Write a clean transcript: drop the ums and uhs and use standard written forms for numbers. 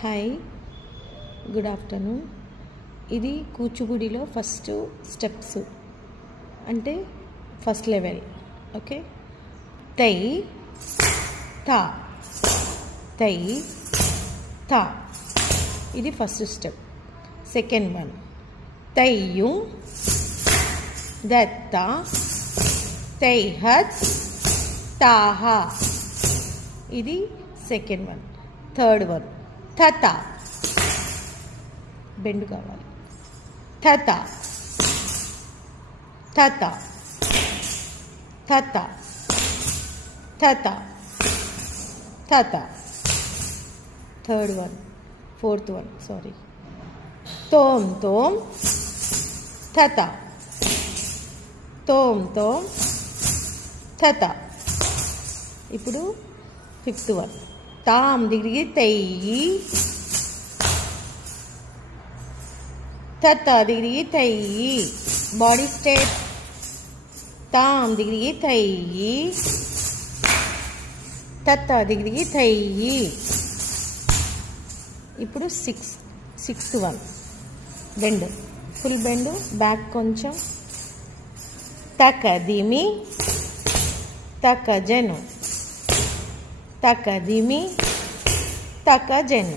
Hi, good afternoon. ఇది కూచిపూడిలో first steps, అంటే ఫస్ట్ లెవెల్. ఓకే, తై తా, తై తా, ఇది ఫస్ట్ స్టెప్. సెకండ్ వన్ తయ్యు దత్త తైహత్ తాహా, ఇది సెకండ్ వన్. థర్డ్ వన్ తత, బెండు కావాలి. తత తత తత తత తత. Third one, fourth one sorry. తోం తోం తత, తోం తోం తత. ఇప్పుడు ఫిఫ్త్ వన్ తాం దిగిరి తయ్యి తత దిగిరి తయ్యి, బాడీ స్టేట్. తాం దిగిరి తయ్యి తత దిగిరి తయ్యి. ఇప్పుడు sixth one bend, full bend, back కొంచెం. తకదిమి తకజను, తకదిమి తకజను.